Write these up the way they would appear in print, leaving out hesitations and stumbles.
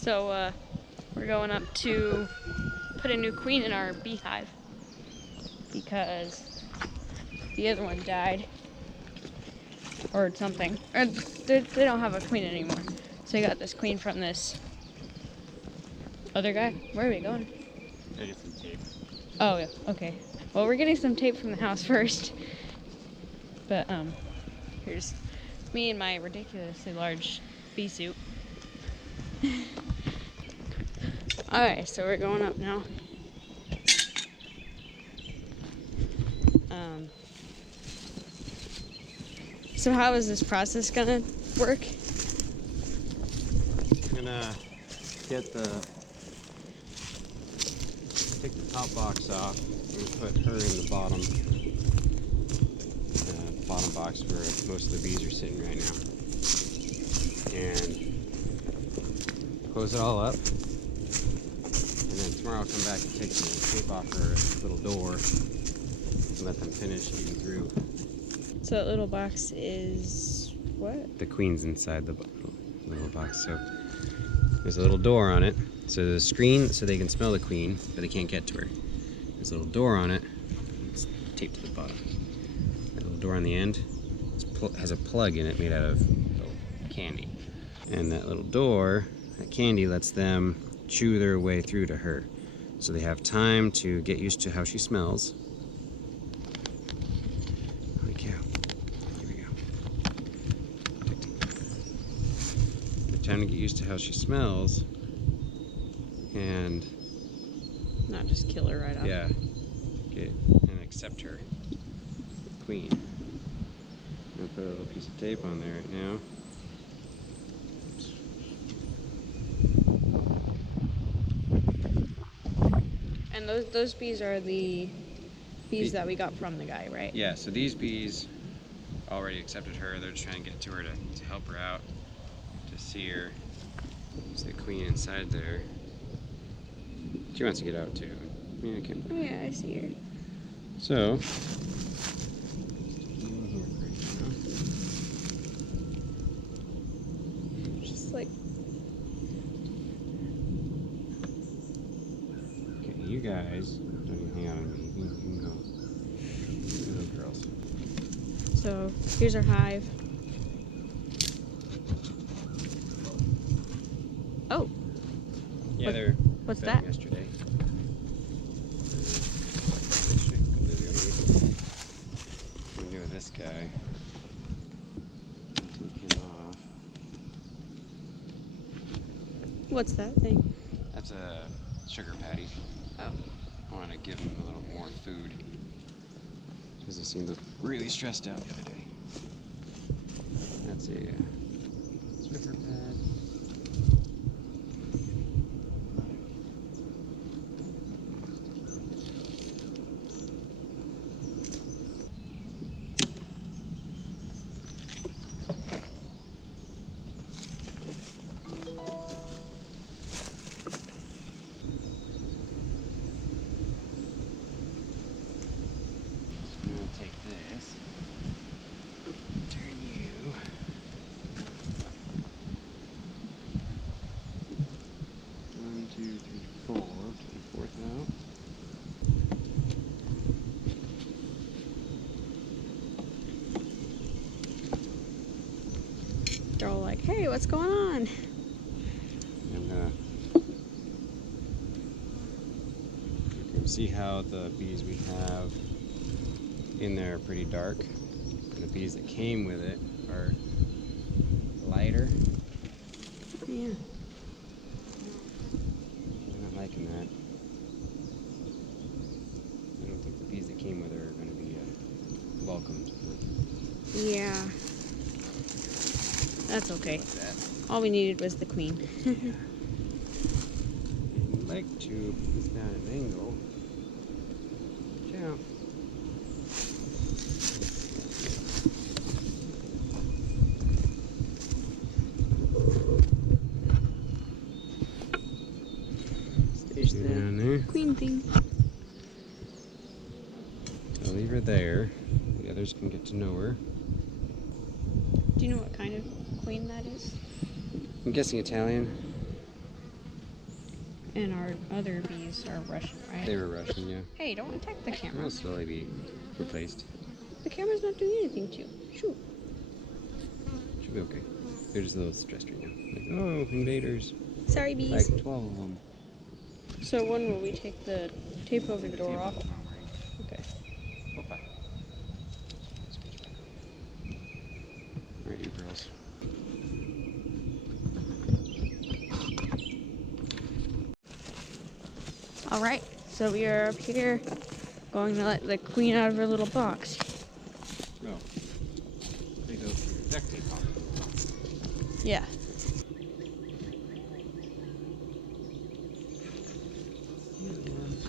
So we're going up to put a new queen in our beehive because the other one died or something. Or they don't have a queen anymore. So I got this queen from this other guy. Where are we going? I get some tape. Oh, yeah. Okay. Well, we're getting some tape from the house first. But here's me in my ridiculously large bee suit. Alright, so we're going up now. So how is this process gonna work? I'm gonna take the top box off and put her in the bottom box where most of the bees are sitting right now, and close it all up. And then tomorrow I'll come back and take the tape off her little door and let them finish eating through. So that little box is what? The queen's inside the little box. So there's a little door on it. So there's a screen so they can smell the queen, but they can't get to her. There's a little door on it. It's taped to the bottom. That little door on the end has a plug in it made out of little candy. And that little door, that candy, lets them chew their way through to her. So they have time to get used to how she smells. Holy cow. Here we go. Time to get used to how she smells and Not just kill her right off. yeah, get and accept her queen. I'm gonna put a little piece of tape on there right now. And those bees are the bees that we got from the guy, right? Yeah, so these bees already accepted her. They're just trying to get to her to help her out, to see her. There's the queen inside there. She wants to get out too. Yeah, I can. Oh yeah, I see her. So, Just like, okay, you guys don't even hang out on me. You can go. You little girls. so here's our hive. Oh, Yeah, they're what's fed them that? yesterday. What do with this guy? Take him off. What's that thing? That's a sugar patty. Oh. I want to give him a little more food because he seemed really stressed out the other day. That's a sugar pad. I'm going to take this, turn you. 1, 2, 3, 4. Take the fourth out. They're all like, hey, what's going on? And you can see how the bees we have in there are pretty dark, and the bees that came with it are lighter. Yeah. I'm not liking that. I don't think the bees that came with her are going to be welcomed. Yeah. That's okay. What's that? All we needed was the queen. I'd like to put this down at an angle. Ciao. There's Down there. the queen thing. I'll leave her there. The others can get to know her. Do you know what kind of queen that is? I'm guessing Italian. And our other bees are Russian, right? They were Russian, yeah. Hey, don't attack the camera. They'll slowly be replaced. The camera's not doing anything to you. Shoot. Should be okay. They're just a little stressed right now. Like, oh, invaders. Sorry, bees. Like 12 of them. So when will we take the tape over the door off? Okay. Bye. Alright, you girls. Alright, so we are up here going to let the queen out of her little box. No. They go through duct tape on it. Yeah.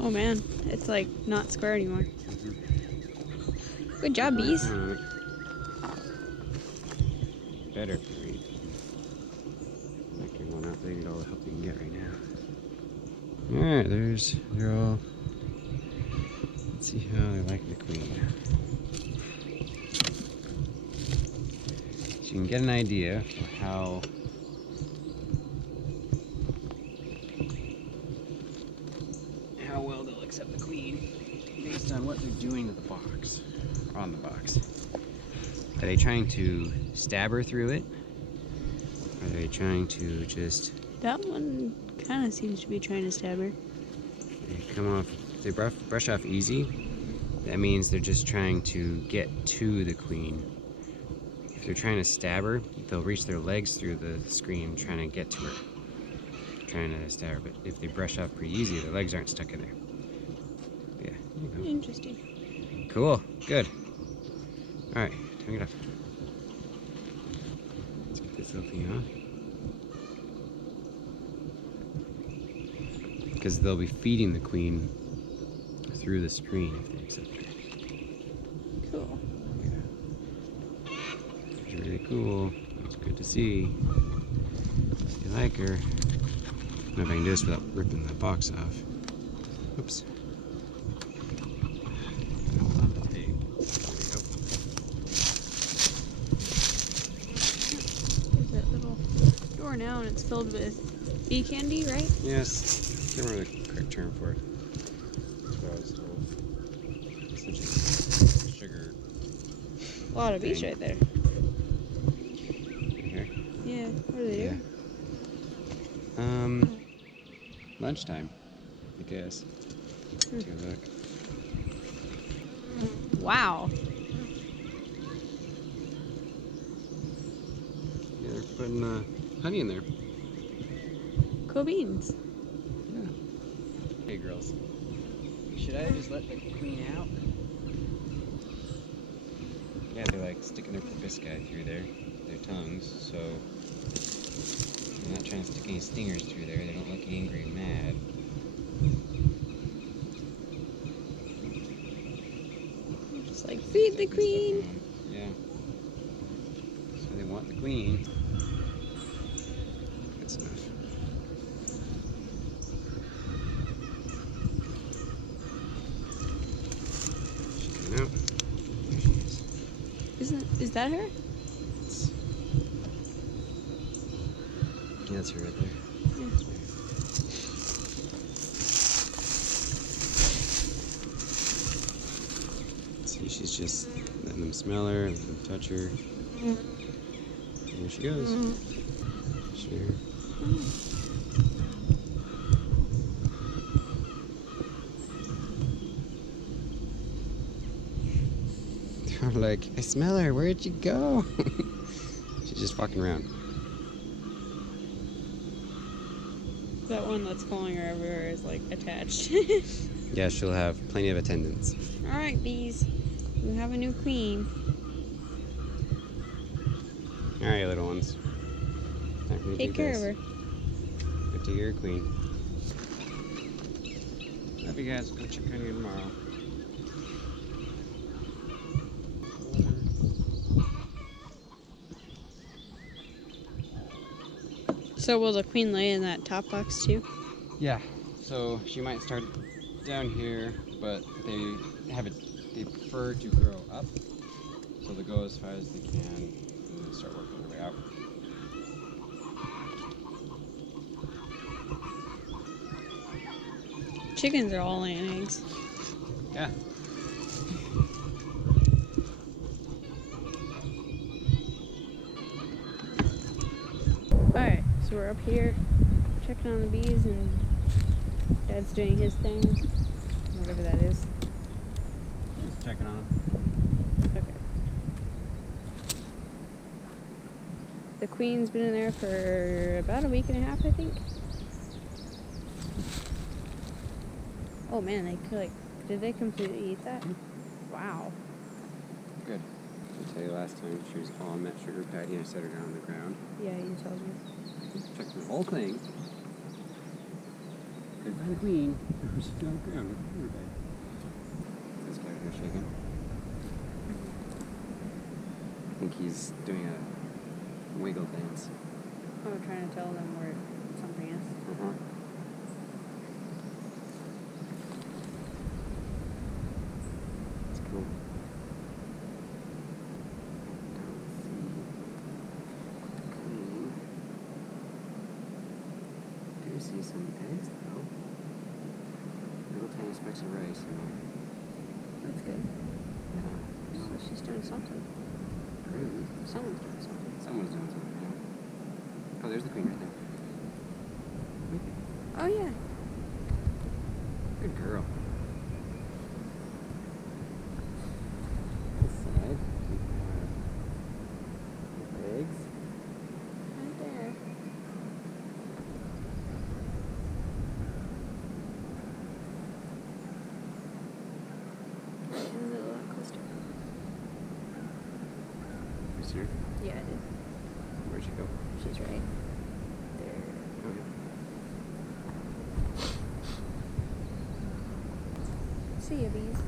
Oh man, it's like not square anymore. Good job, bees. Better for you. Knocking one out, they get all the help you can get right now. Alright, they're all. Let's see how they like the queen. So you can get an idea of how well they'll accept the queen based on what they're doing to the box, on the box. Are they trying to stab her through it? Are they trying to just... That one kind of seems to be trying to stab her. They come off, if they brush off easy, that means they're just trying to get to the queen. If they're trying to stab her, they'll reach their legs through the screen trying to get to her. Trying to stab her, but if they brush off pretty easy, their legs aren't stuck in there. Yeah, there you go. Interesting. Cool, good. Alright, turn it off. Let's get this little thing off. Because they'll be feeding the queen through the screen if they accept her. Cool. Yeah. She's really cool. It's good to see. If you like her. I don't know if I can do this without ripping the box off. Oops. Hold on to the tape. There we go. There's that little door now, and it's filled with bee candy, right? Yes. I can't remember the correct term for it. That's what I was told. Essentially, sugar. A lot of bees thing. right there. Right here. Yeah. What are they doing? Lunchtime, I guess. Take a look. Wow. Yeah, they're putting honey in there. Cool beans. Yeah. Hey, girls. Should I just let the queen out? Yeah, they're like sticking their proboscis through their tongues, so I'm not trying to stick any stingers through there. They don't look angry and mad. Just like, feed the queen. Yeah. So they want the queen. That's enough. She's coming out. There she is. Is that her? Yeah, that's her right there. Yeah. See, she's just letting them smell her, letting them touch her. And there she goes. Sure. They're like, I smell her, where'd you go? She's just walking around. That one that's following her everywhere is like attached. Yeah, she'll have plenty of attendants. Alright, bees. We have a new queen. Alright, little ones. Time for you to Take do care this. of her. Go take care of Queen. Love you guys. Go check on you tomorrow. So will the queen lay in that top box too? Yeah. So she might start down here, but they prefer to grow up. So they'll go as far as they can and then start working their way out. chickens are all laying eggs. Yeah. Alright, so we're up here checking on the bees, and Dad's doing his thing, whatever that is. Just checking on them. Okay. The queen's been in there for about a week and a half, I think. Oh man, did they completely eat that? Wow. Good. I tell you, last time she was calling that sugar patty and I set her down on the ground. Yeah, you told me. Checked the whole thing. Couldn't find the queen. She's on the ground. This guy here shaking. I think he's doing a wiggle dance. Oh, trying to tell them where something is. Uh-huh. That's cool. Do you see some eggs though? Little tiny specks of rice. That's good. Yeah. So she's doing something. Really? Someone's doing something. Someone's doing something, yeah. Oh, there's the queen right there. Oh yeah. Good girl. This side, we have eggs. Right there. And a little cluster. Who's here? Yeah, I did. Where'd she go? She's right there. Okay. See ya, bees.